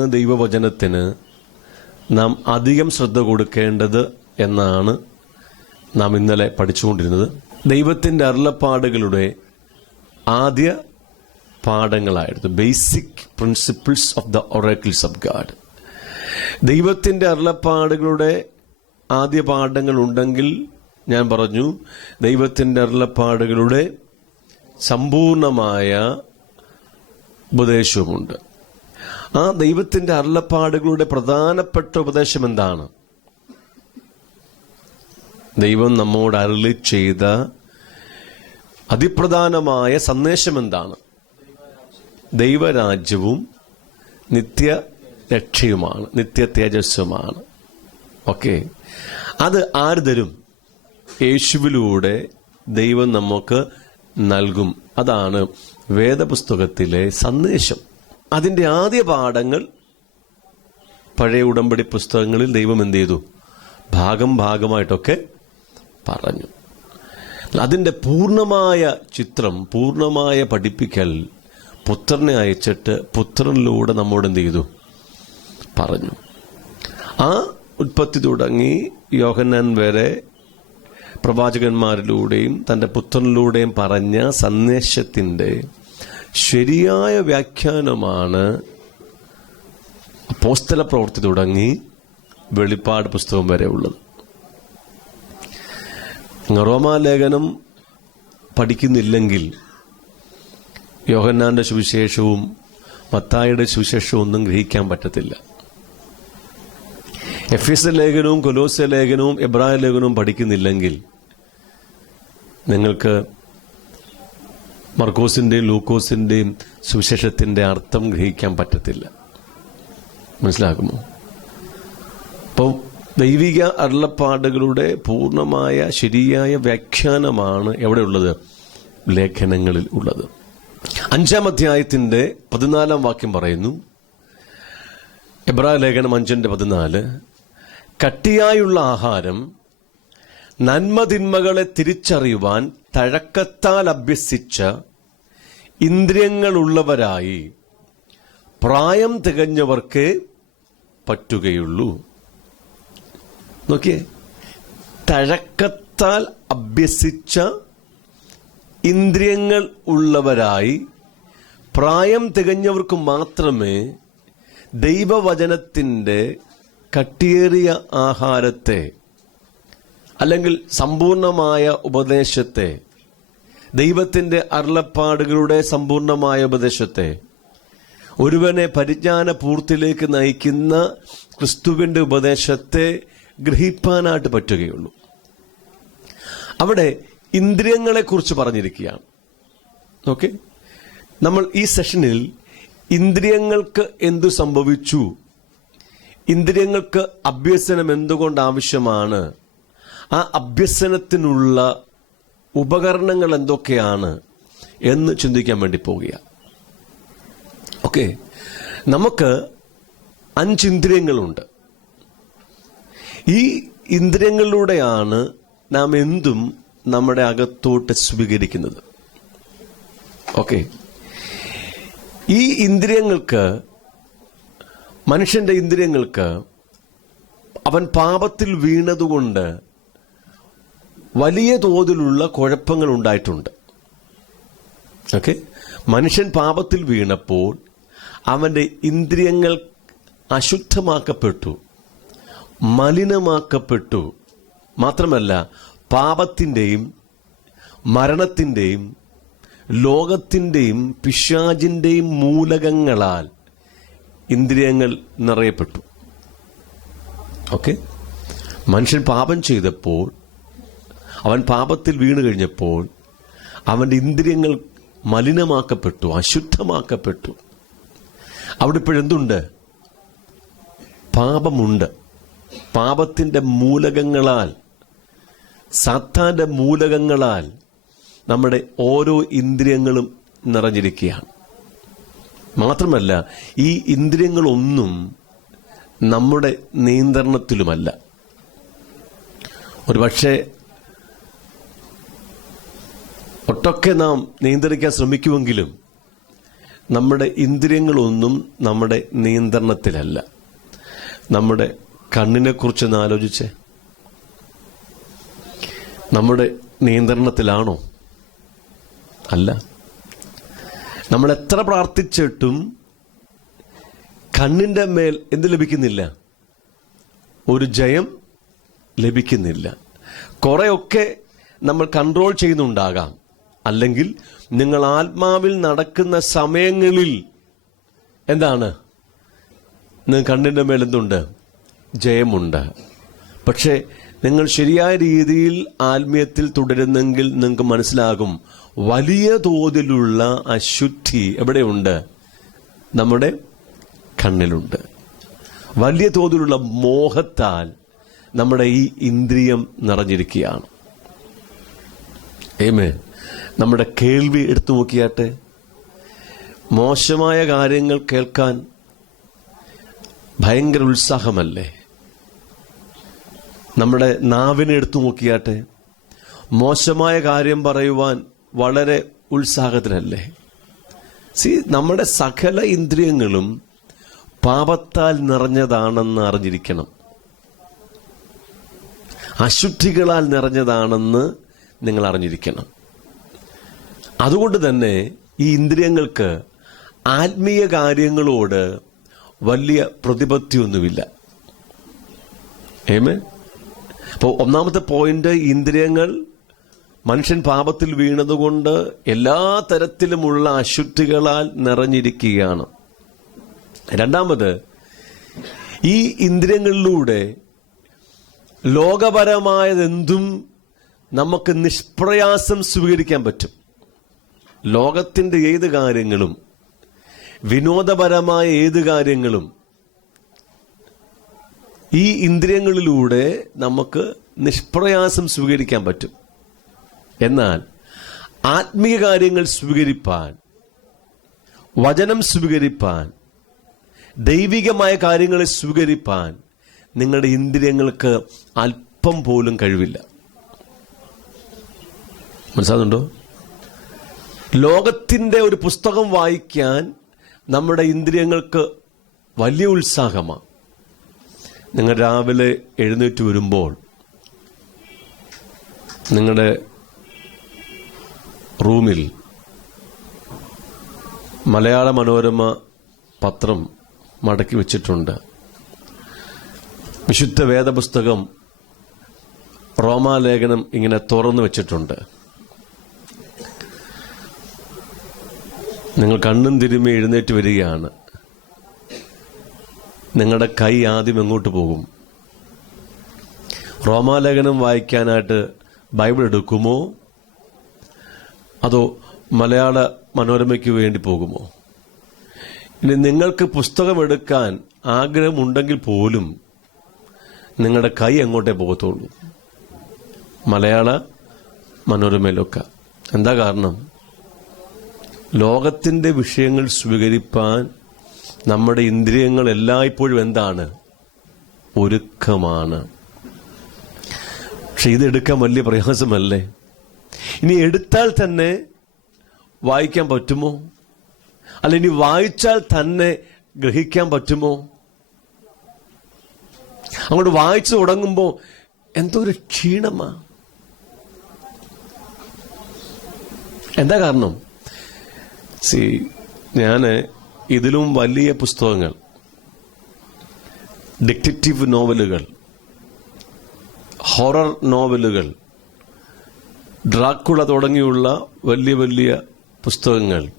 എവിടെയാണ് ദൈവവചനത്തിന് നാം അധികം ശ്രദ്ധ കൊടുക്കേണ്ടത് എന്നാണ് നാം ഇന്നലെ പഠിച്ചുകൊണ്ടിരുന്നത്. ദൈവത്തിൻ്റെ അരുളപ്പാടുകളുടെ ആദ്യ പാഠങ്ങളായിരുന്നു basic principles of the oracles of God. ദൈവത്തിൻ്റെ അരുളപ്പാടുകളുടെ ആദ്യ പാഠങ്ങൾ ഉണ്ടെങ്കിൽ ഞാൻ പറഞ്ഞു ദൈവത്തിൻ്റെ അരുളപ്പാടുകളുടെ സമ്പൂർണമായ ഉപദേശവുമുണ്ട്. ആ ദൈവത്തിൻ്റെ അരുളപ്പാടുകളുടെ പ്രധാനപ്പെട്ട ഉപദേശം എന്താണ്? ദൈവം നമ്മോട് അരുളി ചെയ്ത അതിപ്രധാനമായ സന്ദേശം എന്താണ്? ദൈവരാജ്യവും നിത്യരക്ഷയുമാണ്, നിത്യ തേജസ്സുമാണ്. ഓക്കെ, അത് ആര് തരും? യേശുവിലൂടെ ദൈവം നമുക്ക് നൽകും. അതാണ് വേദപുസ്തകത്തിലെ സന്ദേശം. അതിൻ്റെ ആദ്യ പാഠങ്ങൾ പഴയ ഉടമ്പടി പുസ്തകങ്ങളിൽ ദൈവം എന്ത് ചെയ്തു? ഭാഗമായിട്ടൊക്കെ പറഞ്ഞു. അതിൻ്റെ പൂർണ്ണമായ ചിത്രം, പൂർണ്ണമായ പഠിപ്പിക്കൽ പുത്രനെ അയച്ചിട്ട് പുത്രനിലൂടെ നമ്മോട് എന്ത് ചെയ്തു? പറഞ്ഞു. ആ ഉൽപ്പത്തി തുടങ്ങി യോഹന്നാൻ വരെ പ്രവാചകന്മാരിലൂടെയും തൻ്റെ പുത്രനിലൂടെയും പറഞ്ഞ സന്ദേശത്തിൻ്റെ ശരിയായ വ്യാഖ്യാനമാണ് അപ്പോസ്തല പ്രവൃത്തി തുടങ്ങി വെളിപ്പാട് പുസ്തകം വരെ ഉള്ളത്. റോമാലേഖനം പഠിക്കുന്നില്ലെങ്കിൽ യോഹന്നാന്റെ സുവിശേഷവും മത്തായിയുടെ സുവിശേഷവും ഒന്നും ഗ്രഹിക്കാൻ പറ്റത്തില്ല. എഫേസ്യ ലേഖനവും കൊലോസ്യ ലേഖനവും എബ്രായ ലേഖനവും പഠിക്കുന്നില്ലെങ്കിൽ നിങ്ങൾക്ക് മർക്കോസിന്റെയും ലൂക്കോസിന്റെയും സുവിശേഷത്തിന്റെ അർത്ഥം ഗ്രഹിക്കാൻ പറ്റത്തില്ല. മനസ്സിലാകുമോ? അപ്പോൾ ദൈവിക അരുളപ്പാടുകളുടെ പൂർണ്ണമായ ശരിയായ വ്യാഖ്യാനമാണ് എവിടെയുള്ളത്? ലേഖനങ്ങളിൽ ഉള്ളത്. 5-ാം അധ്യായത്തിന്റെ 14-ാം വാക്യം പറയുന്നു, എബ്രായ ലേഖനം 5:14, കട്ടിയായുള്ള ആഹാരം നന്മതിന്മകളെ തിരിച്ചറിയുവാൻ തഴക്കത്താൽ അഭ്യസിച്ച ഇന്ദ്രിയങ്ങളുള്ളവരായി പ്രായം തികഞ്ഞവർക്ക് പറ്റുകയുള്ളൂ. നോക്കിയേ, തഴക്കത്താൽ അഭ്യസിച്ച ഇന്ദ്രിയങ്ങൾ ഉള്ളവരായി പ്രായം തികഞ്ഞവർക്ക് മാത്രമേ ദൈവവചനത്തിൻ്റെ കട്ടിയേറിയ ആഹാരത്തെ അല്ലെങ്കിൽ സമ്പൂർണമായ ഉപദേശത്തെ, ദൈവത്തിൻ്റെ അരുളപ്പാടുകളുടെ സമ്പൂർണമായ ഉപദേശത്തെ, ഒരുവനെ പരിജ്ഞാന പൂർത്തിയിലേക്ക് നയിക്കുന്ന ക്രിസ്തുവിൻ്റെ ഉപദേശത്തെ ഗ്രഹിപ്പാനായിട്ട് പറ്റുകയുള്ളൂ. അവിടെ ഇന്ദ്രിയങ്ങളെക്കുറിച്ച് പറഞ്ഞിരിക്കുകയാണ്. ഓക്കെ, നമ്മൾ ഈ സെഷനിൽ ഇന്ദ്രിയങ്ങൾക്ക് എന്തു സംഭവിച്ചു, ഇന്ദ്രിയങ്ങൾക്ക് അഭ്യസനം എന്തുകൊണ്ട് ആവശ്യമാണ്, ആ അഭ്യസനത്തിനുള്ള ഉപകരണങ്ങൾ എന്തൊക്കെയാണ് എന്ന് ചിന്തിക്കാൻ വേണ്ടി പോവുകയാണ്. ഓക്കെ, നമുക്ക് 5 ഇന്ദ്രിയങ്ങളുണ്ട്. ഈ ഇന്ദ്രിയങ്ങളിലൂടെയാണ് നാം എന്തും നമ്മുടെ അകത്തോട്ട് സ്വീകരിക്കുന്നത്. ഓക്കെ, ഈ ഇന്ദ്രിയങ്ങൾക്ക്, മനുഷ്യന്റെ ഇന്ദ്രിയങ്ങൾക്ക് അവൻ പാപത്തിൽ വീണതുകൊണ്ട് വലിയ തോതിലുള്ള കുഴപ്പങ്ങൾ ഉണ്ടായിട്ടുണ്ട്. ഓക്കെ, മനുഷ്യൻ പാപത്തിൽ വീണപ്പോൾ അവന്റെ ഇന്ദ്രിയങ്ങൾ അശുദ്ധമാക്കപ്പെട്ടു, മലിനമാക്കപ്പെട്ടു. മാത്രമല്ല, പാപത്തിൻ്റെയും മരണത്തിൻ്റെയും ലോകത്തിൻ്റെയും പിശാചിൻ്റെയും മൂലകങ്ങളാൽ ഇന്ദ്രിയങ്ങൾ നിറയപ്പെട്ടു. ഓക്കെ, മനുഷ്യൻ പാപം ചെയ്തപ്പോൾ, അവൻ പാപത്തിൽ വീണു കഴിഞ്ഞപ്പോൾ അവൻ്റെ ഇന്ദ്രിയങ്ങൾ മലിനമാക്കപ്പെട്ടു, അശുദ്ധമാക്കപ്പെട്ടു. അവിടെ ഇപ്പോഴെന്തുണ്ട്? പാപമുണ്ട്. പാപത്തിൻ്റെ മൂലകങ്ങളാൽ, സാത്താന്റെ മൂലകങ്ങളാൽ നമ്മുടെ ഓരോ ഇന്ദ്രിയങ്ങളും നിറഞ്ഞിരിക്കുകയാണ്. മാത്രമല്ല, ഈ ഇന്ദ്രിയങ്ങളൊന്നും നമ്മുടെ നിയന്ത്രണത്തിലുമല്ല. ഒരുപക്ഷെ ഒട്ടൊക്കെ നാം നിയന്ത്രിക്കാൻ ശ്രമിക്കുമെങ്കിലും നമ്മുടെ ഇന്ദ്രിയങ്ങളൊന്നും നമ്മുടെ നിയന്ത്രണത്തിലല്ല. നമ്മുടെ കണ്ണിനെ കുറിച്ചൊന്ന് ആലോചിച്ചേ. നമ്മുടെ നിയന്ത്രണത്തിലാണോ? അല്ല. നമ്മൾ എത്ര പ്രാർത്ഥിച്ചിട്ടും കണ്ണിന്റെ മേൽ എന്ത് ലഭിക്കുന്നില്ല? ഒരു ജയം ലഭിക്കുന്നില്ല. കുറെയൊക്കെ നമ്മൾ കൺട്രോൾ ചെയ്യുന്നുണ്ടാകാം. അല്ലെങ്കിൽ നിങ്ങൾ ആത്മാവിൽ നടക്കുന്ന സമയങ്ങളിൽ എന്താണ്? നിങ്ങൾ കണ്ണിന്റെ മേൽ എന്തുണ്ട്? ജയമുണ്ട്. പക്ഷെ നിങ്ങൾ ശരിയായ രീതിയിൽ ആത്മീയത്തിൽ തുടരുന്നെങ്കിൽ നിങ്ങൾക്ക് മനസ്സിലാകും, വലിയ തോതിലുള്ള അശുദ്ധി എവിടെയുണ്ട്? നമ്മുടെ കണ്ണിലുണ്ട്. വലിയ തോതിലുള്ള മോഹത്താൽ നമ്മുടെ ഈ ഇന്ദ്രിയം നിറഞ്ഞിരിക്കുകയാണ്. ആമേൻ. നമ്മുടെ കേൾവി എടുത്തു നോക്കിയാട്ടെ. മോശമായ കാര്യങ്ങൾ കേൾക്കാൻ ഭയങ്കര ഉത്സാഹമല്ലേ? നമ്മുടെ നാവിനെ എടുത്തു നോക്കിയാട്ടെ. മോശമായ കാര്യം പറയുവാൻ വളരെ ഉത്സാഹത്തിലല്ലേ? നമ്മുടെ സകല ഇന്ദ്രിയങ്ങളും പാപത്താൽ നിറഞ്ഞതാണെന്ന് അറിഞ്ഞിരിക്കണം. അശുദ്ധികളാൽ നിറഞ്ഞതാണെന്ന് നിങ്ങൾ അറിഞ്ഞിരിക്കണം. അതുകൊണ്ട് തന്നെ ഈ ഇന്ദ്രിയങ്ങൾക്ക് ആത്മീയ കാര്യങ്ങളോട് വലിയ പ്രതിപത്തിയൊന്നുമില്ല. ആമേൻ. അപ്പോൾ ഒന്നാമത്തെ പോയിന്റ്, ഇന്ദ്രിയങ്ങൾ മനുഷ്യൻ പാപത്തിൽ വീണതുകൊണ്ട് എല്ലാ തരത്തിലുമുള്ള അശുദ്ധികളാൽ നിറഞ്ഞിരിക്കുകയാണ്. രണ്ടാമത്, ഈ ഇന്ദ്രിയങ്ങളിലൂടെ ലോകപരമായതെന്തും നമുക്ക് നിഷ്പ്രയാസം സ്വീകരിക്കാൻ പറ്റും. ലോകത്തിന്റെ ഏത് കാര്യങ്ങളും, വിനോദപരമായ ഏത് കാര്യങ്ങളും ഈ ഇന്ദ്രിയങ്ങളിലൂടെ നമുക്ക് നിഷ്പ്രയാസം സ്വീകരിക്കാൻ പറ്റും. എന്നാൽ ആത്മീയ കാര്യങ്ങൾ സ്വീകരിപ്പാൻ, വചനം സ്വീകരിപ്പാൻ, ദൈവികമായ കാര്യങ്ങളെ സ്വീകരിപ്പാൻ നിങ്ങളുടെ ഇന്ദ്രിയങ്ങൾക്ക് അല്പം പോലും കഴിവില്ല. മനസ്സിലാകുന്നുണ്ടോ? ലോകത്തിന്റെ ഒരു പുസ്തകം വായിക്കാൻ നമ്മുടെ ഇന്ദ്രിയങ്ങൾക്ക് വലിയ ഉത്സാഹമാണ്. നിങ്ങൾ രാവിലെ എഴുന്നേറ്റ് വരുമ്പോൾ നിങ്ങളുടെ റൂമിൽ മലയാള മനോരമ പത്രം മടക്കി വെച്ചിട്ടുണ്ട്. വിശുദ്ധ വേദപുസ്തകം റോമാലേഖനം ഇങ്ങനെ തുറന്നു വെച്ചിട്ടുണ്ട്. നിങ്ങൾ കണ്ണും തിരുമ്മി എഴുന്നേറ്റ് വരികയാണ്. നിങ്ങളുടെ കൈ ആദ്യം എങ്ങോട്ട് പോകും? റോമാലേഖനം വായിക്കാനായിട്ട് ബൈബിൾ എടുക്കുമോ, അതോ മലയാള മനോരമയ്ക്ക് വേണ്ടി പോകുമോ? ഇനി നിങ്ങൾക്ക് പുസ്തകം എടുക്കാൻ ആഗ്രഹമുണ്ടെങ്കിൽ പോലും നിങ്ങളുടെ കൈ എങ്ങോട്ടേ പോകത്തുള്ളൂ? മലയാള മനോരമയിലൊക്കെ. എന്താ കാരണം? ലോകത്തിന്റെ വിഷയങ്ങൾ സ്വീകരിപ്പാൻ നമ്മുടെ ഇന്ദ്രിയങ്ങൾ എല്ലായ്പ്പോഴും എന്താണ്? ഒരുക്കമാണ്. പക്ഷെ ഇതെടുക്കാൻ വലിയ പ്രയാസമല്ലേ? ഇനി എടുത്താൽ തന്നെ വായിക്കാൻ പറ്റുമോ? അല്ല, ഇനി വായിച്ചാൽ തന്നെ ഗ്രഹിക്കാൻ പറ്റുമോ? അങ്ങോട്ട് വായിച്ചു തുടങ്ങുമ്പോൾ എന്തോ ഒരു ക്ഷീണമാ. എന്താ കാരണം? ഞാൻ ഇതിലും വലിയ പുസ്തകങ്ങൾ, ഡിറ്റക്റ്റീവ് നോവലുകൾ, ഹൊറർ നോവലുകൾ, ഡ്രാക്കുള തുടങ്ങിയുള്ള വലിയ വലിയ പുസ്തകങ്ങൾ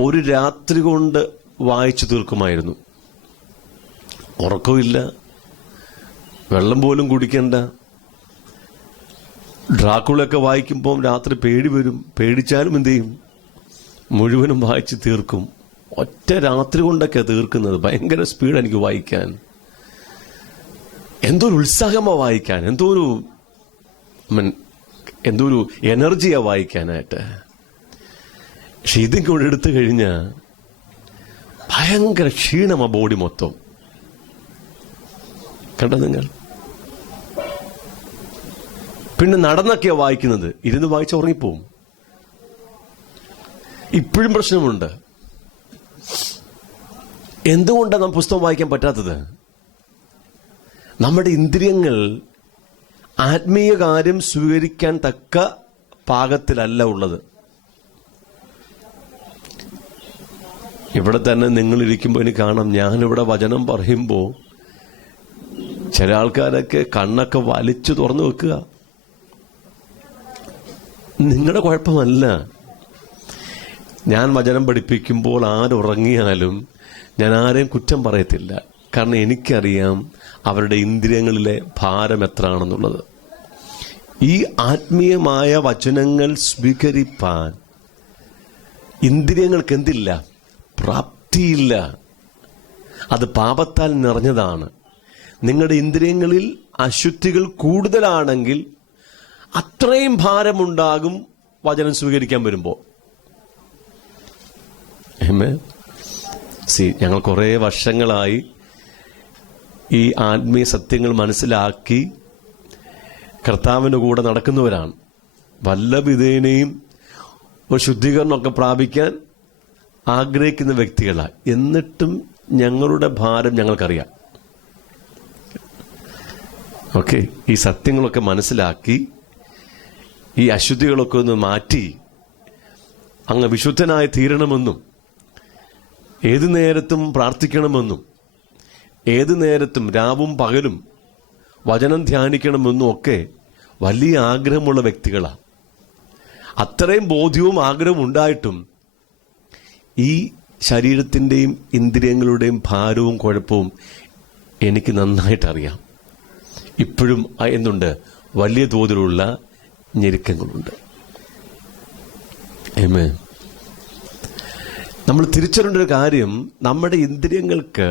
ഒരു രാത്രി കൊണ്ട് വായിച്ചു തീർക്കുമായിരുന്നു. ഉറക്കമില്ല, വെള്ളം പോലും കുടിക്കണ്ട. ഡ്രാക്കുളയൊക്കെ വായിക്കുമ്പോൾ രാത്രി പേടി വരും. പേടിച്ചാലും എന്ത് ചെയ്യും? മുഴുവനും വായിച്ച് തീർക്കും. ഒറ്റ രാത്രി കൊണ്ടൊക്കെ തീർക്കുന്നത്. ഭയങ്കര സ്പീഡ് എനിക്ക് വായിക്കാൻ. എന്തോ ഒരു ഉത്സാഹമാണ് വായിക്കാൻ. എന്തോ ഒരു എനർജിയാ വായിക്കാനായിട്ട്. പക്ഷെ ഇതിങ്ങോട്ട് എടുത്തു കഴിഞ്ഞാൽ ഭയങ്കര ക്ഷീണമാ ബോഡി മൊത്തം. കണ്ടോ നിങ്ങൾ? പിന്നെ നടന്നൊക്കെയാ വായിക്കുന്നത്. ഇരുന്ന് വായിച്ച് ഉറങ്ങിപ്പോവും. ഇപ്പോഴും പ്രശ്നമുണ്ട്. എന്തുകൊണ്ടാണ് നാം പുസ്തകം വായിക്കാൻ പറ്റാത്തത്? നമ്മുടെ ഇന്ദ്രിയങ്ങൾ ആത്മീയ കാര്യം സ്വീകരിക്കാൻ തക്ക പാകത്തിലല്ല ഉള്ളത്. ഇവിടെ തന്നെ നിങ്ങളിരിക്കുമ്പോൾ എനിക്ക് കാണാം, ഞാനിവിടെ വചനം പറയുമ്പോൾ ചില ആൾക്കാരൊക്കെ കണ്ണൊക്കെ വലിച്ചു തുറന്നു വെക്കുക. നിങ്ങളുടെ കുഴപ്പമല്ല. ഞാൻ വചനം പഠിപ്പിക്കുമ്പോൾ ആരുറങ്ങിയാലും ഞാൻ ആരെയും കുറ്റം പറയത്തില്ല. കാരണം എനിക്കറിയാം അവരുടെ ഇന്ദ്രിയങ്ങളിലെ ഭാരം എത്രയാണെന്നുള്ളത്. ഈ ആത്മീയമായ വചനങ്ങൾ സ്വീകരിപ്പാൻ ഇന്ദ്രിയങ്ങൾക്ക് എന്തില്ല? പ്രാപ്തിയില്ല. അത് പാപത്താൽ നിറഞ്ഞതാണ്. നിങ്ങളുടെ ഇന്ദ്രിയങ്ങളിൽ അശുദ്ധികൾ കൂടുതലാണെങ്കിൽ അത്രയും ഭാരമുണ്ടാകും വചനം സ്വീകരിക്കാൻ വരുമ്പോൾ. ഞങ്ങൾ കുറേ വർഷങ്ങളായി ഈ ആത്മീയ സത്യങ്ങൾ മനസ്സിലാക്കി കർത്താവിൻ്റെ കൂടെ നടക്കുന്നവരാണ്. വല്ല വിധേനയും ഒരു ശുദ്ധീകരണമൊക്കെ പ്രാപിക്കാൻ ആഗ്രഹിക്കുന്ന വ്യക്തികളാണ്. എന്നിട്ടും ഞങ്ങളുടെ ഭാരം ഞങ്ങൾക്കറിയാം. ഓക്കെ, ഈ സത്യങ്ങളൊക്കെ മനസ്സിലാക്കി ഈ അശുദ്ധികളൊക്കെ ഒന്ന് മാറ്റി അങ്ങ് വിശുദ്ധനായി തീരണമെന്നും ഏതു നേരത്തും പ്രാർത്ഥിക്കണമെന്നും ഏതു നേരത്തും രാവും പകലും വചനം ധ്യാനിക്കണമെന്നും ഒക്കെ വലിയ ആഗ്രഹമുള്ള വ്യക്തികളാണ്. അത്രയും ബോധ്യവും ആഗ്രഹവും ഉണ്ടായിട്ടും ഈ ശരീരത്തിൻ്റെയും ഇന്ദ്രിയങ്ങളുടെയും ഭാരവും കുഴപ്പവും എനിക്ക് നന്നായിട്ടറിയാം. ഇപ്പോഴും എന്തുണ്ട്? വലിയ തോതിലുള്ള ഞെരുക്കങ്ങളുണ്ട്. നമ്മൾ തിരിച്ചറിയേണ്ട ഒരു കാര്യം, നമ്മുടെ ഇന്ദ്രിയങ്ങൾക്ക്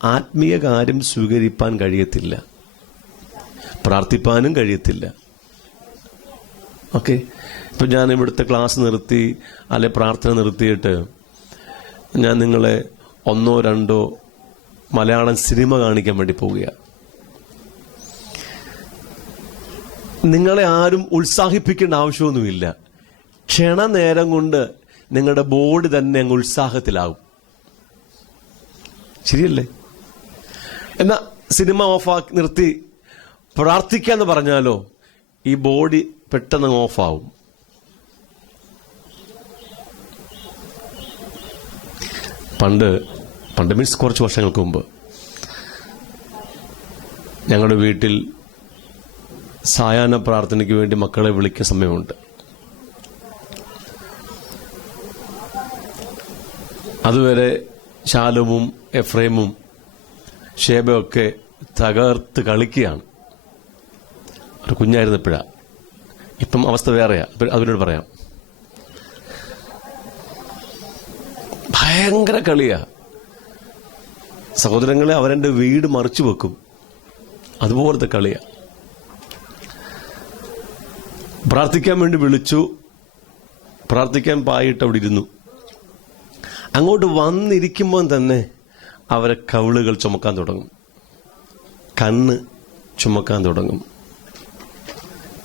ആത്മീയ കാര്യം സ്വീകരിപ്പാൻ കഴിയത്തില്ല, പ്രാർത്ഥിപ്പാനും കഴിയത്തില്ല. ഓക്കെ, ഇപ്പം ഞാൻ ഇവിടുത്തെ ക്ലാസ് നിർത്തി അല്ലെ പ്രാർത്ഥന നിർത്തിയിട്ട് ഞാൻ നിങ്ങളെ 1-2 മലയാളം സിനിമ കാണിക്കാൻ വേണ്ടി പോവുകയാണ്. നിങ്ങളെ ആരും ഉത്സാഹിപ്പിക്കേണ്ട ആവശ്യമൊന്നുമില്ല. ക്ഷണനേരം കൊണ്ട് നിങ്ങളുടെ ബോഡി തന്നെ അങ്ങ് ഉത്സാഹത്തിലാകും. ശരിയല്ലേ? എന്നാ സിനിമ ഓഫാക്കി നിർത്തി പ്രാർത്ഥിക്കാന്ന് പറഞ്ഞാലോ ഈ ബോഡി പെട്ടെന്ന് ഓഫാവും. പണ്ട് മീൻസ് കുറച്ച് വർഷങ്ങൾക്ക് മുമ്പ് ഞങ്ങളുടെ വീട്ടിൽ സായാഹ്ന പ്രാർത്ഥനയ്ക്ക് വേണ്ടി മക്കളെ വിളിക്കുന്ന സമയമുണ്ട്. അതുവരെ ശാലോമും എഫ്രൈമും ഷേബയൊക്കെ തകർത്ത് കളിക്കുകയാണ്. ഒരു കുഞ്ഞായിരുന്നപ്പോഴാ. ഇപ്പം അവസ്ഥ വേറെയാ. അതിനോട് പറയാം. ഭയങ്കര കളിയാ. സഹോദരങ്ങളെ അവരെൻ്റെ വീട് മറിച്ചു വെക്കും. അതുപോലത്തെ കളിയാ. പ്രാർത്ഥിക്കാൻ വേണ്ടി വിളിച്ചു. പ്രാർത്ഥിക്കാൻ പായിട്ട് അവിടെ ഇരുന്നു. അങ്ങോട്ട് വന്നിരിക്കുമ്പോൾ തന്നെ അവരെ കവിളുകൾ ചുമക്കാൻ തുടങ്ങും, കണ്ണ് ചുമക്കാൻ തുടങ്ങും,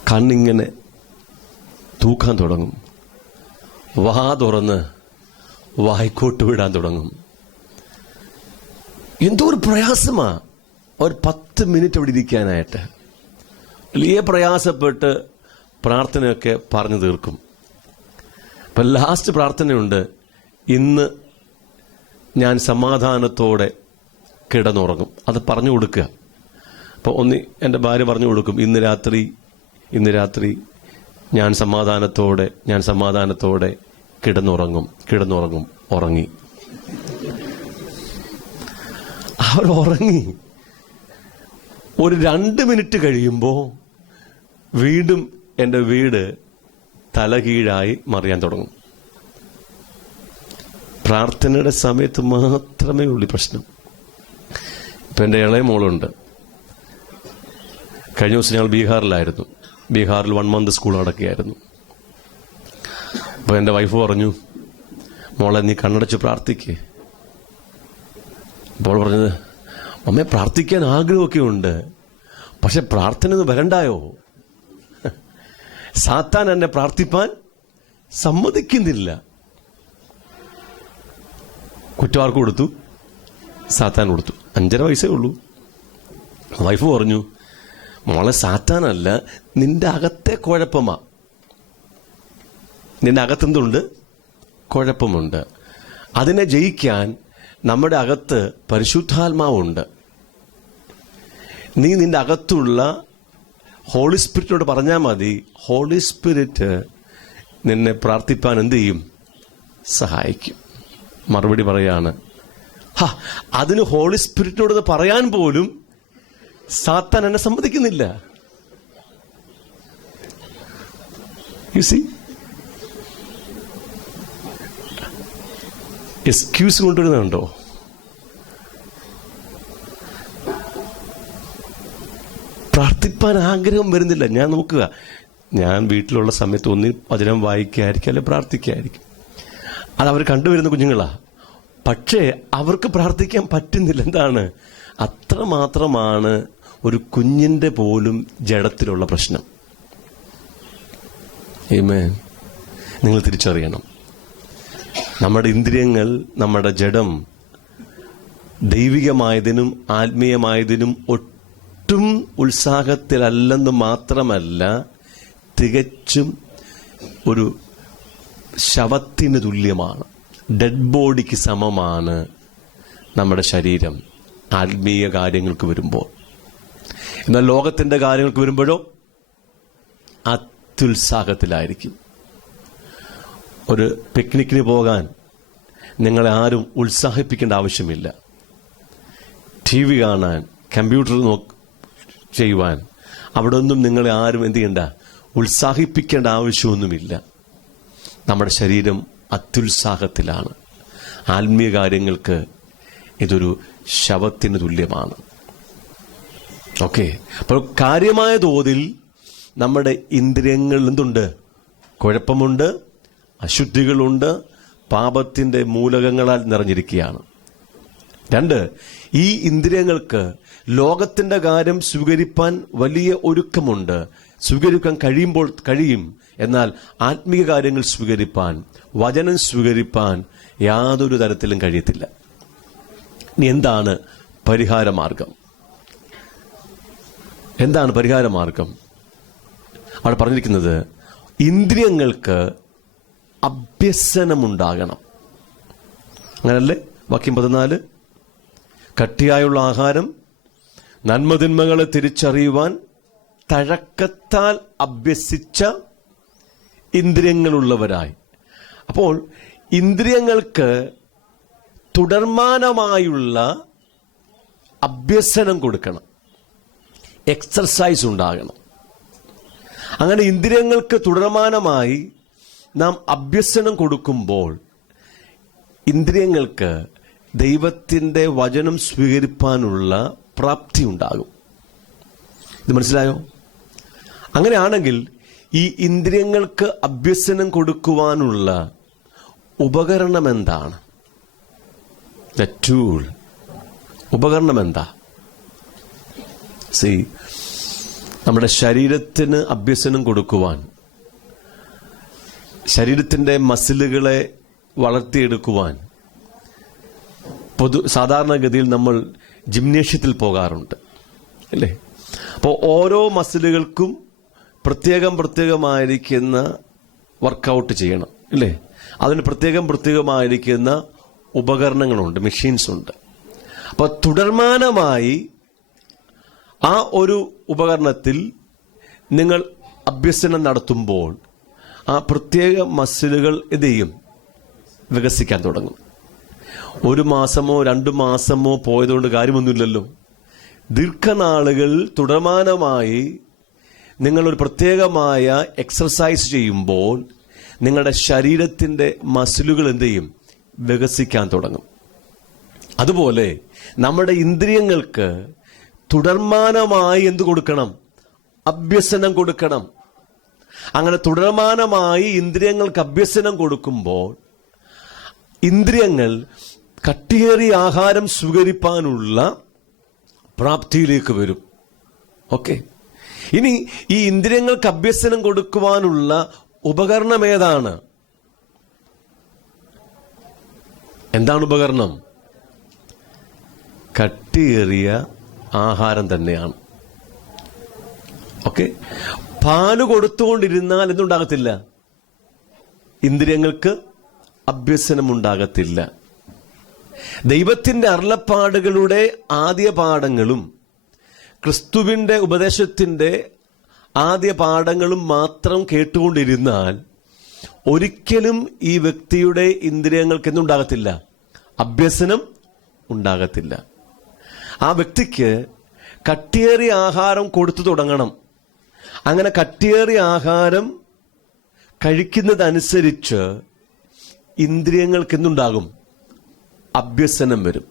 കണ്ണിങ്ങനെ തൂക്കാൻ തുടങ്ങും, വാ തുറന്ന് വായിക്കോട്ട് വിടാൻ തുടങ്ങും. എന്തോ ഒരു പ്രയാസമാ ഒരു 10 മിനിറ്റ് അവിടെ ഇരിക്കാനായിട്ട്. വലിയ പ്രയാസപ്പെട്ട് പ്രാർത്ഥനയൊക്കെ പറഞ്ഞു തീർക്കും. അപ്പം ലാസ്റ്റ് പ്രാർത്ഥനയുണ്ട്, ഇന്ന് ഞാൻ സമാധാനത്തോടെ കിടന്നുറങ്ങും. അത് പറഞ്ഞു കൊടുക്കുക. അപ്പോൾ എൻ്റെ ഭാര്യ പറഞ്ഞു കൊടുക്കും, ഇന്ന് രാത്രി ഞാൻ സമാധാനത്തോടെ കിടന്നുറങ്ങും. ഉറങ്ങി. അവർ ഉറങ്ങി. ഒരു 2 മിനിറ്റ് കഴിയുമ്പോൾ വീണ്ടും എൻ്റെ വീട് തലകീഴായി മറിയാൻ തുടങ്ങും. പ്രാർത്ഥനയുടെ സമയത്ത് മാത്രമേ ഉള്ളൂ പ്രശ്നം. ഇപ്പം എൻ്റെ ഇളയ മോളുണ്ട്. കഴിഞ്ഞ ദിവസം ഞങ്ങൾ ബീഹാറിലായിരുന്നു. ബീഹാറിൽ 1 മന്ത് സ്കൂൾ നടക്കുകയായിരുന്നു. അപ്പോൾ എൻ്റെ വൈഫ് പറഞ്ഞു, മോളെ നീ കണ്ണടച്ച് പ്രാർത്ഥിക്കേ. അപ്പോൾ പറഞ്ഞത്, അമ്മയെ പ്രാർത്ഥിക്കാൻ ആഗ്രഹമൊക്കെ ഉണ്ട്, പക്ഷെ പ്രാർത്ഥന ഒന്നും വരണ്ടായോ? സാത്താൻ എന്നെ പ്രാർത്ഥിപ്പാൻ സമ്മതിക്കുന്നില്ല. കുറ്റവാർക്ക് കൊടുത്തു, സാത്താൻ കൊടുത്തു. 5.5 വയസ്സേ ഉള്ളൂ. വൈഫ് പറഞ്ഞു, മോളെ സാത്താനല്ല, നിന്റെ അകത്തെ കുഴപ്പമാ. നിന്റെ അകത്തെന്തുണ്ട്? കുഴപ്പമുണ്ട്. അതിനെ ജയിക്കാൻ നമ്മുടെ അകത്ത് പരിശുദ്ധാത്മാവുണ്ട്. നീ നിന്റെ അകത്തുള്ള ഹോളി സ്പിരിറ്റിനോട് പറഞ്ഞാൽ മതി. ഹോളി സ്പിരിറ്റ് നിന്നെ പ്രാർത്ഥിപ്പാൻ എന്ത് ചെയ്യും? സഹായിക്കും. മറുപടി പറയാണ്, അതിന് ഹോളി സ്പിരിറ്റിനോട് പറയാൻ പോലും സാത്താൻ എന്നെ സമ്മതിക്കുന്നില്ല. യു സീ, എക്സ്ക്യൂസ് കൊണ്ടുവരുന്നുണ്ടോ? പ്രാർത്ഥിപ്പാൻ ആഗ്രഹം വരുന്നില്ല. ഞാൻ നോക്കുക, ഞാൻ വീട്ടിലുള്ള സമയത്ത് ഒന്നി വചനം വായിക്കായിരിക്കും, അല്ലെ പ്രാർത്ഥിക്കായിരിക്കും. അത് അവർ കണ്ടുവരുന്ന കുഞ്ഞുങ്ങളാ. പക്ഷേ അവർക്ക് പ്രാർത്ഥിക്കാൻ പറ്റുന്നില്ല. എന്താണ്? അത്രമാത്രമാണ് ഒരു കുഞ്ഞിന്റെ പോലും ജഡത്തിലുള്ള പ്രശ്നം. ആമേൻ. നിങ്ങൾ തിരിച്ചറിയണം, നമ്മുടെ ഇന്ദ്രിയങ്ങൾ, നമ്മുടെ ജഡം ദൈവികമായതിനും ആത്മീയമായതിനും ഒട്ടും ഉത്സാഹത്തിലല്ലെന്ന് മാത്രമല്ല, തികച്ചും ഒരു ശവത്തിന് തുല്യമാണ്. ഡെഡ് ബോഡിക്ക് സമമാണ് നമ്മുടെ ശരീരം ആത്മീയ കാര്യങ്ങൾക്ക് വരുമ്പോൾ. എന്നാൽ ലോകത്തിന്റെ കാര്യങ്ങൾക്ക് വരുമ്പോഴോ അത്യുത്സാഹത്തിലായിരിക്കും. ഒരു പിക്നിക്കിന് പോകാൻ നിങ്ങളെ ആരും ഉത്സാഹിപ്പിക്കേണ്ട ആവശ്യമില്ല. TV കാണാൻ, കമ്പ്യൂട്ടർ ചെയ്യുവാൻ, അവിടെ ഒന്നും നിങ്ങളെ ആരും എന്ത് ചെയ്യണ്ട, ഉത്സാഹിപ്പിക്കേണ്ട ആവശ്യമൊന്നുമില്ല. നമ്മുടെ ശരീരം അത്യുത്സാഹത്തിലാണ്. ആത്മീയ കാര്യങ്ങൾക്ക് ഇതൊരു ശവത്തിന് തുല്യമാണ്. ഓക്കെ. അപ്പോൾ കാര്യമായ തോതിൽ നമ്മുടെ ഇന്ദ്രിയങ്ങൾ എന്തുണ്ട്? കുഴപ്പമുണ്ട്, അശുദ്ധികളുണ്ട്, പാപത്തിന്റെ മൂലകങ്ങളാൽ നിറഞ്ഞിരിക്കുകയാണ്. 2, ഈ ഇന്ദ്രിയങ്ങൾക്ക് ലോകത്തിന്റെ കാര്യം സ്വീകരിപ്പാൻ വലിയ ഒരുക്കമുണ്ട്. സ്വീകരിക്കാൻ കഴിയും. എന്നാൽ ആത്മീയ കാര്യങ്ങൾ സ്വീകരിപ്പാൻ, വചനം സ്വീകരിപ്പാൻ യാതൊരു തരത്തിലും കഴിയത്തില്ല. ഇനി എന്താണ് പരിഹാരമാർഗം? എന്താണ് പരിഹാരമാർഗം? അവിടെ പറഞ്ഞിരിക്കുന്നത് ഇന്ദ്രിയങ്ങൾക്ക് അഭ്യസനമുണ്ടാകണം. അങ്ങനല്ലേ? വാക്യം 14, കട്ടിയായുള്ള ആഹാരം നന്മതിന്മകളെ തിരിച്ചറിയുവാൻ തഴക്കത്താൽ അഭ്യസിച്ച ഇന്ദ്രിയങ്ങളുള്ളവരായി. അപ്പോൾ ഇന്ദ്രിയങ്ങൾക്ക് തുടർമാനമായുള്ള അഭ്യസനം കൊടുക്കണം, എക്സർസൈസ് ഉണ്ടാകണം. അങ്ങനെ ഇന്ദ്രിയങ്ങൾക്ക് തുടർമാനമായി നാം അഭ്യസനം കൊടുക്കുമ്പോൾ ഇന്ദ്രിയങ്ങൾക്ക് ദൈവത്തിന്റെ വചനം സ്വീകരിപ്പാനുള്ള പ്രാപ്തി ഉണ്ടാകും. ഇത് മനസ്സിലായോ? അങ്ങനെയാണെങ്കിൽ ഈ ഇന്ദ്രിയങ്ങൾക്ക് അഭ്യസനം കൊടുക്കുവാനുള്ള ഉപകരണം എന്താണ്? The tool. ഉപകരണം എന്താ? നമ്മുടെ ശരീരത്തിന് അഭ്യസനം കൊടുക്കുവാൻ, ശരീരത്തിന്റെ മസിലുകളെ വളർത്തിയെടുക്കുവാൻ സാധാരണഗതിയിൽ നമ്മൾ ജിംനേഷ്യത്തിൽ പോകാറുണ്ട്, അല്ലേ? അപ്പോൾ ഓരോ മസിലുകൾക്കും പ്രത്യേകമായിരിക്കുന്ന വർക്കൗട്ട് ചെയ്യണം, അല്ലേ? അതിന് പ്രത്യേകമായിരിക്കുന്ന ഉപകരണങ്ങളുണ്ട്, മെഷീൻസ് ഉണ്ട്. അപ്പോൾ തുടർമാനമായി ആ ഒരു ഉപകരണത്തിൽ നിങ്ങൾ അഭ്യസനം നടത്തുമ്പോൾ ആ പ്രത്യേക മസിലുകൾ എന്ത് ചെയ്യും? വികസിക്കാൻ തുടങ്ങും. 1 മാസമോ 2 മാസമോ പോയതുകൊണ്ട് കാര്യമൊന്നുമില്ലല്ലോ. ദീർഘനാളുകൾ തുടർമാനമായി നിങ്ങളൊരു പ്രത്യേകമായ എക്സർസൈസ് ചെയ്യുമ്പോൾ നിങ്ങളുടെ ശരീരത്തിന്റെ മസിലുകൾ എന്ത് ചെയ്യും? വികസിക്കാൻ തുടങ്ങും. അതുപോലെ നമ്മുടെ ഇന്ദ്രിയങ്ങൾക്ക് തുടർമാനമായി എന്ത് കൊടുക്കണം? അഭ്യസനം കൊടുക്കണം. അങ്ങനെ തുടർമാനമായി ഇന്ദ്രിയങ്ങൾക്ക് അഭ്യസനം കൊടുക്കുമ്പോൾ ഇന്ദ്രിയങ്ങൾ കട്ടിയേറിയ ആഹാരം സ്വീകരിപ്പാനുള്ള പ്രാപ്തിയിലേക്ക് വരും. ഓക്കെ. ഇനി ഈ ഇന്ദ്രിയങ്ങൾക്ക് അഭ്യസനം കൊടുക്കുവാനുള്ള ഉപകരണം ഏതാണ്? എന്താണ് ഉപകരണം? കട്ടിയേറിയ ആഹാരം തന്നെയാണ്. ഓക്കെ, പാല് കൊടുത്തുകൊണ്ടിരുന്നാൽ എന്തുണ്ടാകത്തില്ല? ഇന്ദ്രിയങ്ങൾക്ക് അഭ്യസനമുണ്ടാകത്തില്ല. ദൈവത്തിന്റെ അരുളപ്പാടുകളുടെ ആദ്യ പാഠങ്ങളും ക്രിസ്തുവിന്റെ ഉപദേശത്തിന്റെ ആദ്യ പാഠങ്ങളും മാത്രം കേട്ടുകൊണ്ടിരുന്നാൽ ഒരിക്കലും ഈ വ്യക്തിയുടെ ഇന്ദ്രിയങ്ങൾക്ക് എന്തുണ്ടാകത്തില്ല? അഭ്യസനം ഉണ്ടാകത്തില്ല. ആ വ്യക്തിക്ക് കട്ടിയേറിയ ആഹാരം കൊടുത്തു തുടങ്ങണം. അങ്ങനെ കട്ടിയേറിയ ആഹാരം കഴിക്കുന്നതനുസരിച്ച് ഇന്ദ്രിയങ്ങൾക്ക് എന്തുണ്ടാകും? അഭ്യസനം വരും.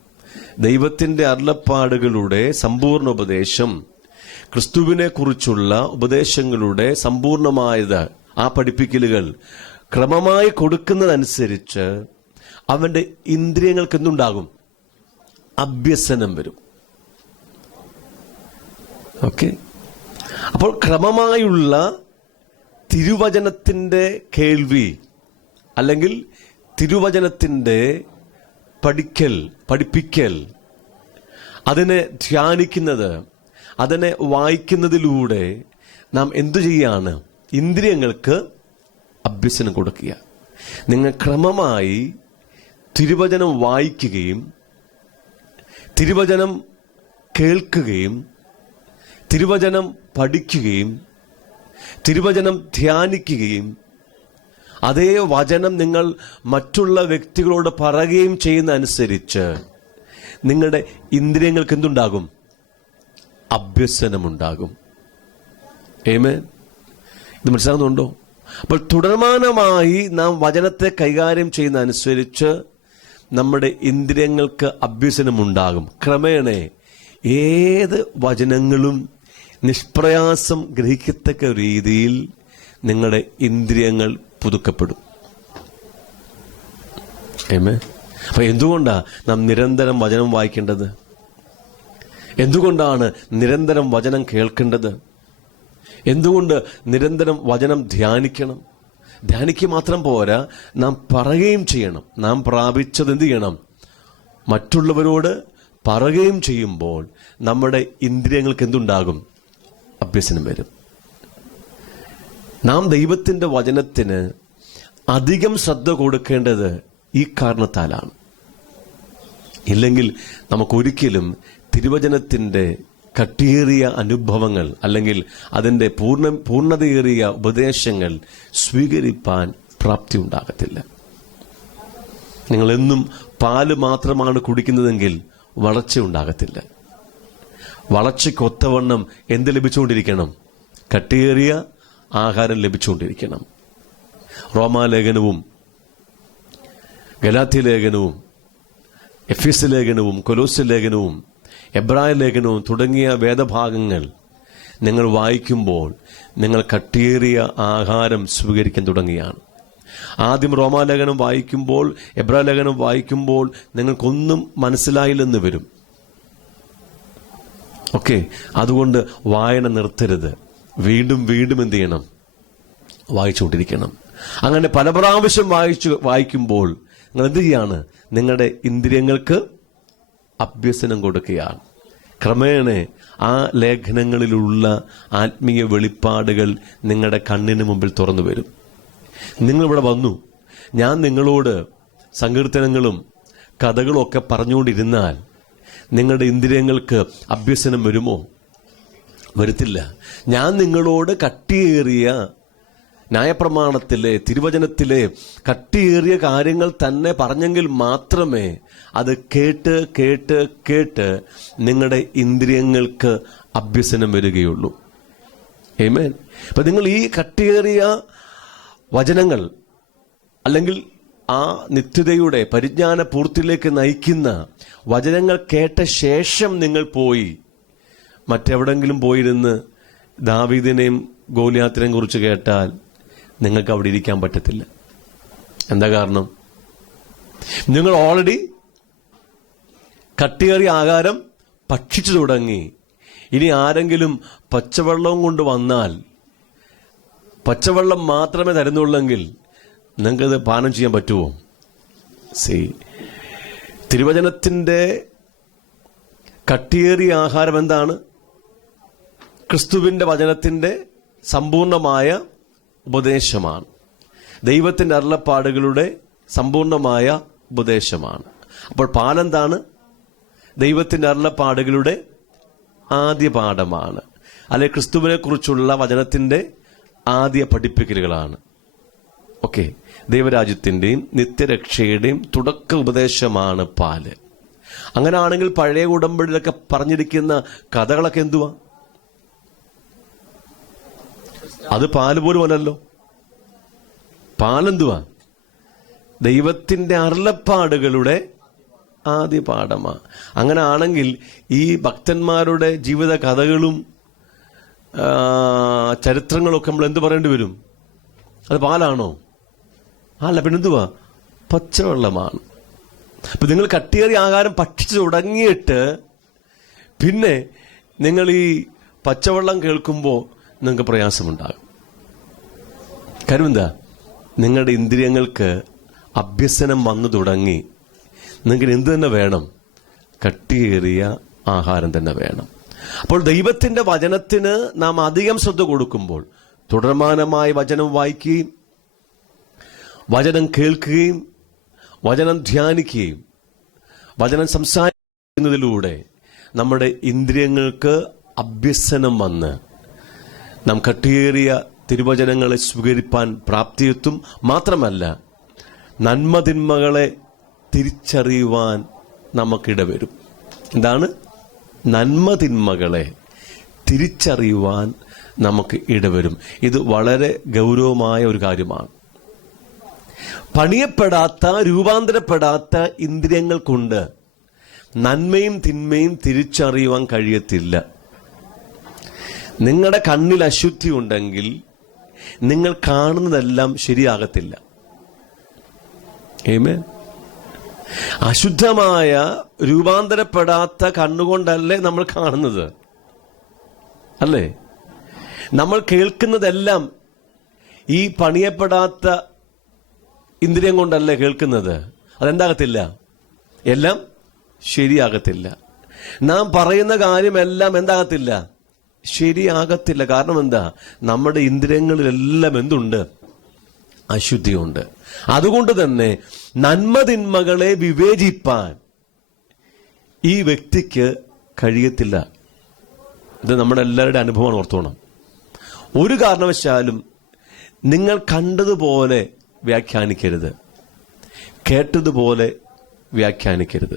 ദൈവത്തിന്റെ അരുളപ്പാടുകളുടെ സമ്പൂർണ്ണ ഉപദേശം, ക്രിസ്തുവിനെ കുറിച്ചുള്ള ഉപദേശങ്ങളുടെ സമ്പൂർണമായത്, ആ പഠിപ്പിക്കലുകൾ ക്രമമായി കൊടുക്കുന്നതനുസരിച്ച് അവന്റെ ഇന്ദ്രിയങ്ങൾക്ക് എന്തുണ്ടാകും? അഭ്യസനം വരും. ഓക്കെ, അപ്പോൾ ക്രമമായുള്ള തിരുവചനത്തിന്റെ കേൾവി അല്ലെങ്കിൽ തിരുവചനത്തിന്റെ പഠിപ്പിക്കൽ, അതിനെ ധ്യാനിക്കുന്നത്, അതിനെ വായിക്കുന്നതിലൂടെ നാം എന്തു ചെയ്യാണ്? ഇന്ദ്രിയങ്ങൾക്ക് അഭ്യസനം കൊടുക്കുക. നിങ്ങൾ ക്രമമായി തിരുവചനം വായിക്കുകയും തിരുവചനം കേൾക്കുകയും തിരുവചനം പഠിക്കുകയും തിരുവചനം ധ്യാനിക്കുകയും അതേ വചനം നിങ്ങൾ മറ്റുള്ള വ്യക്തികളോട് പറയുകയും ചെയ്യുന്ന അനുസരിച്ച് നിങ്ങളുടെ ഇന്ദ്രിയങ്ങൾക്ക് എന്തുണ്ടാകും? അഭ്യസനമുണ്ടാകും. ആമേൻ. ഇത് മനസ്സിലാകുന്നുണ്ടോ? അപ്പോൾ തുടർമാനമായി നാം വചനത്തെ കൈകാര്യം ചെയ്യുന്ന അനുസരിച്ച് നമ്മുടെ ഇന്ദ്രിയങ്ങൾക്ക് അഭ്യസനമുണ്ടാകും. ക്രമേണ ഏത് വചനങ്ങളും നിഷ്പ്രയാസം ഗ്രഹിക്കത്തക്ക രീതിയിൽ നിങ്ങളുടെ ഇന്ദ്രിയങ്ങൾ പുതുക്കപ്പെടും. അപ്പൊ എന്തുകൊണ്ടാണ് നാം നിരന്തരം വചനം വായിക്കേണ്ടത്? എന്തുകൊണ്ടാണ് നിരന്തരം വചനം കേൾക്കേണ്ടത്? എന്തുകൊണ്ട് നിരന്തരം വചനം ധ്യാനിക്കണം? ധ്യാനിക്കുക മാത്രം പോരാ, നാം പറയുകയും ചെയ്യണം. നാം പ്രാപിച്ചത് എന്ത് ചെയ്യണം? മറ്റുള്ളവരോട് പറയുകയും ചെയ്യുമ്പോൾ നമ്മുടെ ഇന്ദ്രിയങ്ങൾക്ക് എന്തുണ്ടാകും? അഭ്യസനം വരും. നാം ദൈവത്തിന്റെ വചനത്തിന് അധികം ശ്രദ്ധ കൊടുക്കേണ്ടത് ഈ കാരണത്താലാണ്. ഇല്ലെങ്കിൽ നമുക്കൊരിക്കലും തിരുവചനത്തിന്റെ കട്ടിയേറിയ അനുഭവങ്ങൾ അല്ലെങ്കിൽ അതിന്റെ പൂർണ്ണതയേറിയ ഉപദേശങ്ങൾ സ്വീകരിപ്പാൻ പ്രാപ്തി ഉണ്ടാകത്തില്ല. നിങ്ങളെന്നും പാല് മാത്രമാണ് കുടിക്കുന്നതെങ്കിൽ വളർച്ച ഉണ്ടാകത്തില്ല. വളർച്ചയ്ക്കൊത്തവണ്ണം എന്ത് ലഭിച്ചുകൊണ്ടിരിക്കണം? കട്ടിയേറിയ ആഹാരം ലഭിച്ചുകൊണ്ടിരിക്കണം. റോമാലേഖനവും ഗലാത്യ ലേഖനവും എഫെസ്യ ലേഖനവും കൊലോസ്യ ലേഖനവും എബ്രായ ലേഖനവും തുടങ്ങിയ വേദഭാഗങ്ങൾ നിങ്ങൾ വായിക്കുമ്പോൾ നിങ്ങൾ കട്ടിയേറിയ ആഹാരം സ്വീകരിക്കാൻ തുടങ്ങിയാണ്. ആദ്യം റോമാലേഖനം വായിക്കുമ്പോൾ, എബ്രായ ലേഖനം വായിക്കുമ്പോൾ നിങ്ങൾക്കൊന്നും മനസ്സിലായില്ലെന്ന് വരും. ഓക്കെ, അതുകൊണ്ട് വായന നിർത്തരുത്. വീണ്ടും വീണ്ടും എന്ത് ചെയ്യണം? വായിച്ചുകൊണ്ടിരിക്കണം. അങ്ങനെ പല പ്രാവശ്യം വായിക്കുമ്പോൾ നിങ്ങൾ എന്ത് ചെയ്യാണ്? നിങ്ങളുടെ ഇന്ദ്രിയങ്ങൾക്ക് അഭ്യസനം കൊടുക്കുകയാണ്. ക്രമേണ ആ ലേഖനങ്ങളിലുള്ള ആത്മീയ വെളിപ്പാടുകൾ നിങ്ങളുടെ കണ്ണിന് മുമ്പിൽ തുറന്നു വരും. നിങ്ങളിവിടെ വന്നു, ഞാൻ നിങ്ങളോട് സങ്കീർത്തനങ്ങളും കഥകളും ഒക്കെ പറഞ്ഞുകൊണ്ടിരുന്നാൽ നിങ്ങളുടെ ഇന്ദ്രിയങ്ങൾക്ക് അഭ്യസനം വരുമോ? വരുത്തില്ല. ഞാൻ നിങ്ങളോട് കട്ടിയേറിയ ന്യായപ്രമാണത്തിലെ തിരുവചനത്തിലെ കട്ടിയേറിയ കാര്യങ്ങൾ തന്നെ പറഞ്ഞെങ്കിൽ മാത്രമേ അത് കേട്ട് കേട്ട് കേട്ട് നിങ്ങളുടെ ഇന്ദ്രിയങ്ങൾക്ക് അഭ്യസനം വരികയുള്ളൂ. ആമേൻ. അപ്പൊ നിങ്ങൾ ഈ കട്ടിയേറിയ വചനങ്ങൾ അല്ലെങ്കിൽ ആ നിത്യതയുടെ പരിജ്ഞാന പൂർത്തിയിലേക്ക് നയിക്കുന്ന വചനങ്ങൾ കേട്ട ശേഷം നിങ്ങൾ പോയി മറ്റെവിടെങ്കിലും പോയിരുന്ന് ദാവീദിനെയും ഗോലിയാത്തിനെയും കുറിച്ച് കേട്ടാൽ നിങ്ങൾക്ക് അവിടെ ഇരിക്കാൻ പറ്റത്തില്ല. എന്താ കാരണം? നിങ്ങൾ ഓൾറെഡി കട്ടിയേറിയ ആഹാരം ഭക്ഷിച്ചു തുടങ്ങി. ഇനി ആരെങ്കിലും പച്ചവെള്ളവും കൊണ്ട് വന്നാൽ പച്ചവെള്ളം മാത്രമേ തരുന്നുള്ളെങ്കിൽ നിങ്ങൾക്കത് പാനം ചെയ്യാൻ പറ്റുമോ? തിരുവചനത്തിന്റെ കട്ടിയേറിയ ആഹാരം എന്താണ്? ക്രിസ്തുവിന്റെ വചനത്തിന്റെ സമ്പൂർണമായ ഉപദേശമാണ്. ദൈവത്തിന്റെ അരുളപ്പാടുകളുടെ സമ്പൂർണമായ ഉപദേശമാണ്. അപ്പോൾ പാലെന്താണ്? ദൈവത്തിന്റെ അരുളപ്പാടുകളുടെ ആദ്യ പാഠമാണ്, അല്ലെ ക്രിസ്തുവിനെ കുറിച്ചുള്ള വചനത്തിന്റെ ആദ്യ പഠിപ്പിക്കലുകളാണ്. ഓക്കെ, ദൈവരാജ്യത്തിന്റെയും നിത്യരക്ഷയുടെയും തുടക്ക ഉപദേശമാണ് പാല്. അങ്ങനെയാണെങ്കിൽ പഴയ ഉടമ്പടിയിലൊക്കെ പറഞ്ഞിരിക്കുന്ന കഥകളൊക്കെ എന്തുവാ? അത് പാല് പോലും അല്ലല്ലോ. പാലെന്തുവാ? ദൈവത്തിന്റെ അരുളപ്പാടുകളുടെ ആദ്യ പാഠമാ. അങ്ങനെ ആണെങ്കിൽ ഈ ഭക്തന്മാരുടെ ജീവിത കഥകളും ചരിത്രങ്ങളൊക്കെ നമ്മൾ എന്ത് പറയേണ്ടി വരും? അത് പാലാണോ? അല്ല, പിന്നെന്തുവാ? പച്ചവെള്ളമാണ്. അപ്പൊ നിങ്ങൾ കട്ടിയേറിയ ആഹാരം ഭക്ഷിച്ചു തുടങ്ങിയിട്ട് പിന്നെ നിങ്ങൾ ഈ പച്ചവെള്ളം കേൾക്കുമ്പോൾ നിങ്ങൾക്ക് പ്രയാസമുണ്ടാകും. കാര്യം എന്താ? നിങ്ങളുടെ ഇന്ദ്രിയങ്ങൾക്ക് അഭ്യസനം വന്നു തുടങ്ങി. നിങ്ങൾക്ക് എന്ത് തന്നെ വേണം? കട്ടിയേറിയ ആഹാരം തന്നെ വേണം. അപ്പോൾ ദൈവത്തിന്റെ വചനത്തിന് നാം അധികം ശ്രദ്ധ കൊടുക്കുമ്പോൾ, തുടർമാനമായി വചനം വായിക്കുകയും വചനം കേൾക്കുകയും വചനം ധ്യാനിക്കുകയും വചനം സംസാരിക്കുന്നതിലൂടെ നമ്മുടെ ഇന്ദ്രിയങ്ങൾക്ക് അഭ്യസനം വന്ന് നാം കട്ടിയേറിയ തിരുവചനങ്ങളെ സ്വീകരിപ്പാൻ പ്രാപ്തിയെത്തും. മാത്രമല്ല, നന്മതിന്മകളെ തിരിച്ചറിയുവാൻ നമുക്കിടവരും. എന്താണ്? നന്മതിന്മകളെ തിരിച്ചറിയുവാൻ നമുക്ക് ഇടവരും. ഇത് വളരെ ഗൗരവമായ ഒരു കാര്യമാണ്. പണിയപ്പെടാത്ത, രൂപാന്തരപ്പെടാത്ത ഇന്ദ്രിയങ്ങൾക്കുണ്ട് നന്മയും തിന്മയും തിരിച്ചറിയുവാൻ കഴിയത്തില്ല. നിങ്ങളുടെ കണ്ണിൽ അശുദ്ധി ഉണ്ടെങ്കിൽ നിങ്ങൾ കാണുന്നതെല്ലാം ശരിയാകത്തില്ല. ആമേൻ. അശുദ്ധമായ, രൂപാന്തരപ്പെടാത്ത കണ്ണുകൊണ്ടല്ലേ നമ്മൾ കാണുന്നത്, അല്ലേ? നമ്മൾ കേൾക്കുന്നതെല്ലാം ഈ പണിയപ്പെടാത്ത ഇന്ദ്രിയം കൊണ്ടല്ലേ കേൾക്കുന്നത്. അതെന്താകത്തില്ല? എല്ലാം ശരിയാകത്തില്ല. നാം പറയുന്ന കാര്യമെല്ലാം എന്താകത്തില്ല? ശരിയാകത്തില്ല. കാരണം എന്താ? നമ്മുടെ ഇന്ദ്രിയങ്ങളിലെല്ലാം എന്തുണ്ട്? അശുദ്ധിയുണ്ട്. അതുകൊണ്ട് തന്നെ നന്മതിന്മകളെ വിവേചിപ്പാൻ ഈ വ്യക്തിക്ക് കഴിയത്തില്ല. ഇത് നമ്മുടെ എല്ലാവരുടെ അനുഭവമാണ്, ഓർത്തോണം. ഒരു കാരണവശാലും നിങ്ങൾ കണ്ടതുപോലെ വ്യാഖ്യാനിക്കരുത്, കേട്ടതുപോലെ വ്യാഖ്യാനിക്കരുത്.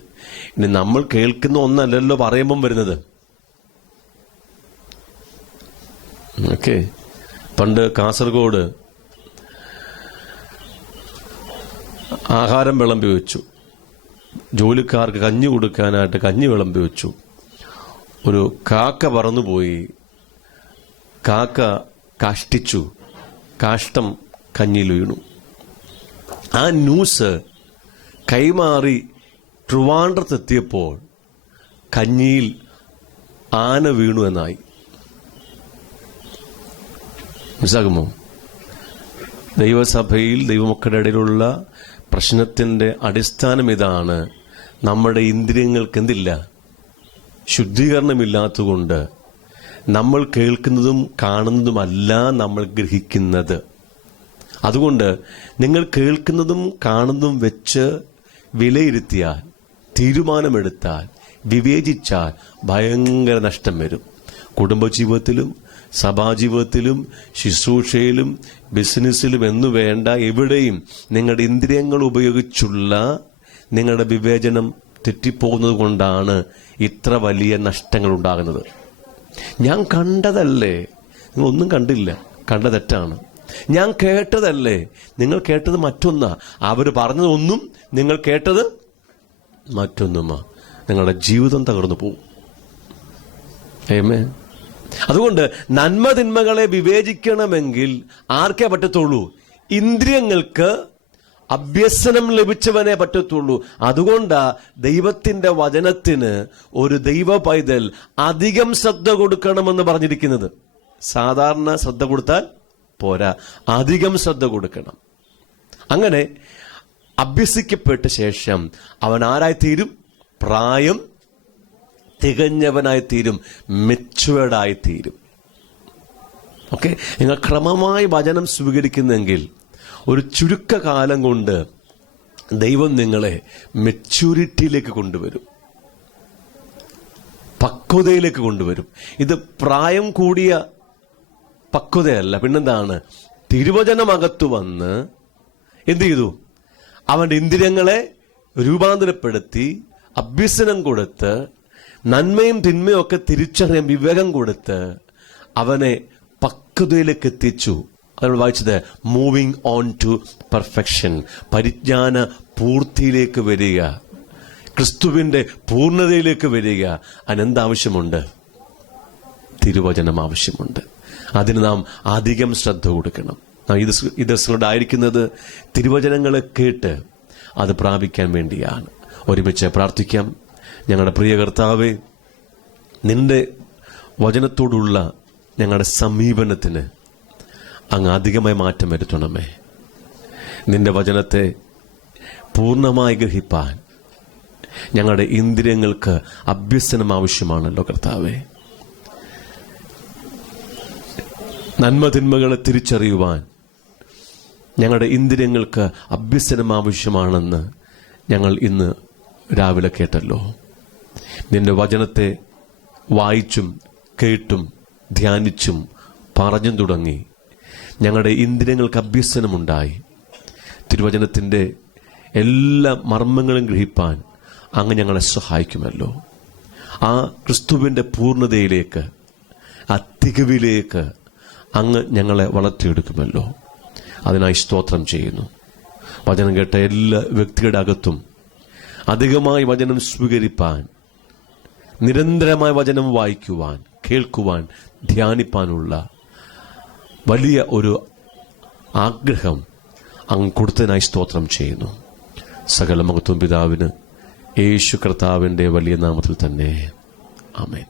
ഇനി നമ്മൾ കേൾക്കുന്ന ഒന്നല്ലല്ലോ പറയുമ്പം വരുന്നത്. ഓക്കെ, പണ്ട് കാസർഗോഡ് ആഹാരം വിളമ്പി വെച്ചു. ജോലിക്കാർക്ക് കഞ്ഞി കൊടുക്കാനായിട്ട് കഞ്ഞി വിളമ്പി വെച്ചു. ഒരു കാക്ക പറന്നുപോയി. കാക്ക കാഷ്ടിച്ചു. കാഷ്ടം കഞ്ഞിയിൽ വീണു. ആ ന്യൂസ് കൈമാറി ട്രിവാൻഡ്രത്തെത്തിയപ്പോൾ കഞ്ഞിയിൽ ആന വീണു എന്നായി. മനസ്സിലാകുമോ? ദൈവസഭയിൽ ദൈവമക്കളുടെ ഇടയിലുള്ള പ്രശ്നത്തിന്റെ അടിസ്ഥാനം ഇതാണ്. നമ്മുടെ ഇന്ദ്രിയങ്ങൾക്ക് എന്തില്ല? ശുദ്ധീകരണമില്ലാത്തതുകൊണ്ട് നമ്മൾ കേൾക്കുന്നതും കാണുന്നതുമല്ല നമ്മൾ ഗ്രഹിക്കുന്നത്. അതുകൊണ്ട് നിങ്ങൾ കേൾക്കുന്നതും കാണുന്നതും വെച്ച് വിലയിരുത്തിയാൽ, തീരുമാനമെടുത്താൽ, വിവേചിച്ചാൽ ഭയങ്കര നഷ്ടം വരും. കുടുംബജീവിതത്തിലും സഭാജീവിതത്തിലും ശുശ്രൂഷയിലും ബിസിനസ്സിലും എന്നു വേണ്ട എവിടെയും നിങ്ങളുടെ ഇന്ദ്രിയങ്ങൾ ഉപയോഗിച്ചുള്ള നിങ്ങളുടെ വിവേചനം തെറ്റിപ്പോകുന്നത് കൊണ്ടാണ് ഇത്ര വലിയ നഷ്ടങ്ങൾ ഉണ്ടാകുന്നത്. ഞാൻ കണ്ടതല്ലേ? നിങ്ങളൊന്നും കണ്ടില്ല, കണ്ട തെറ്റാണ്. ഞാൻ കേട്ടതല്ലേ? നിങ്ങൾ കേട്ടത് മറ്റൊന്നാ. അവർ പറഞ്ഞതൊന്നും, നിങ്ങൾ കേട്ടത് മറ്റൊന്നുമാ. നിങ്ങളുടെ ജീവിതം തകർന്നു പോകും. ആമേൻ. അതുകൊണ്ട് നന്മതിന്മകളെ വിവേചിക്കണമെങ്കിൽ ആർക്കേ പറ്റത്തുള്ളൂ? ഇന്ദ്രിയങ്ങൾക്ക് അഭ്യസനം ലഭിച്ചവനെ പറ്റത്തുള്ളൂ. അതുകൊണ്ടാ ദൈവത്തിന്റെ വചനത്തിന് ഒരു ദൈവ പൈതൽ അധികം ശ്രദ്ധ കൊടുക്കണമെന്ന് പറഞ്ഞിരിക്കുന്നത്. സാധാരണ ശ്രദ്ധ കൊടുത്താൽ പോരാ, അധികം ശ്രദ്ധ കൊടുക്കണം. അങ്ങനെ അഭ്യസിക്കപ്പെട്ട ശേഷം അവൻ ആരായിത്തീരും? പ്രായം തികഞ്ഞവനായി തീരും, മെച്ചുവേർഡായി തീരും. ഓക്കെ, നിങ്ങൾ ക്രമമായി വചനം സ്വീകരിക്കുന്നെങ്കിൽ ഒരു ചുരുക്കകാലം കൊണ്ട് ദൈവം നിങ്ങളെ മെച്യൂരിറ്റിയിലേക്ക് കൊണ്ടുവരും, പക്വതയിലേക്ക് കൊണ്ടുവരും. ഇത് പ്രായം കൂടിയ പക്വതയല്ല, പിന്നെന്താണ്? തിരുവചനമകത്തു വന്ന് എന്ത് ചെയ്തു? അവന്റെ ഇന്ദ്രിയങ്ങളെ രൂപാന്തരപ്പെടുത്തി, അഭ്യസനം കൊടുത്ത്, നന്മയും തിന്മയും ഒക്കെ തിരിച്ചറിയാൻ വിവേകം കൊടുത്ത് അവനെ പക്വതയിലേക്ക് എത്തിച്ചു. നമ്മൾ വായിച്ചത് മൂവിങ് ഓൺ ടു പെർഫെക്ഷൻ, പരിജ്ഞാന പൂർത്തിയിലേക്ക് വരിക, ക്രിസ്തുവിന്റെ പൂർണ്ണതയിലേക്ക് വരിക. അതിനെന്താവശ്യമുണ്ട്? തിരുവചനം ആവശ്യമുണ്ട്. അതിന് നാം അധികം ശ്രദ്ധ കൊടുക്കണം. നാം ഈ ദിവസങ്ങളുടെ ആയിരിക്കുന്നത് തിരുവചനങ്ങളെ കേട്ട് അത് പ്രാപിക്കാൻ വേണ്ടിയാണ്. ഒരുമിച്ച് പ്രാർത്ഥിക്കാം. ഞങ്ങളുടെ പ്രിയ കർത്താവേ, നിന്റെ വചനത്തോടുള്ള ഞങ്ങളുടെ സമീപനത്തിന് അങ്ങ് അധികമായി മാറ്റം വരുത്തണമേ. നിന്റെ വചനത്തെ പൂർണ്ണമായി ഗ്രഹിപ്പാൻ ഞങ്ങളുടെ ഇന്ദ്രിയങ്ങൾക്ക് അഭ്യസനം ആവശ്യമാണല്ലോ കർത്താവേ. നന്മ തിന്മകളെ തിരിച്ചറിയുവാൻ ഞങ്ങളുടെ ഇന്ദ്രിയങ്ങൾക്ക് അഭ്യസനം ആവശ്യമാണെന്ന് ഞങ്ങൾ ഇന്ന് രാവിലെ കേട്ടല്ലോ. നിന്റെ വചനത്തെ വായിച്ചും കേട്ടും ധ്യാനിച്ചും പറഞ്ഞും തുടങ്ങി ഞങ്ങളുടെ ഇന്ദ്രിയങ്ങൾക്ക് അഭ്യസനമുണ്ടായി. തിരുവചനത്തിൻ്റെ എല്ലാ മർമ്മങ്ങളും ഗ്രഹിപ്പാൻ അങ്ങ് ഞങ്ങളെ സഹായിക്കുമല്ലോ. ആ ക്രിസ്തുവിൻ്റെ പൂർണ്ണതയിലേക്ക്, ആ തികവിലേക്ക് അങ്ങ് ഞങ്ങളെ വളർത്തിയെടുക്കുമല്ലോ. അതിനായി സ്തോത്രം ചെയ്യുന്നു. വചനം കേട്ട എല്ലാ വ്യക്തികളുടെ അകത്തും അധികമായി വചനം സ്വീകരിപ്പാൻ, നിരന്തരമായി വചനം വായിക്കുവാൻ, കേൾക്കുവാൻ, ധ്യാനിപ്പാനുള്ള വലിയ ഒരു ആഗ്രഹം അങ്ങ് കൊടുത്തതിനായി സ്തോത്രം ചെയ്യുന്നു. സകല മഹത്വം പിതാവിന്, യേശു കർത്താവിൻ്റെ വലിയ നാമത്തിൽ തന്നെ. ആമേൻ.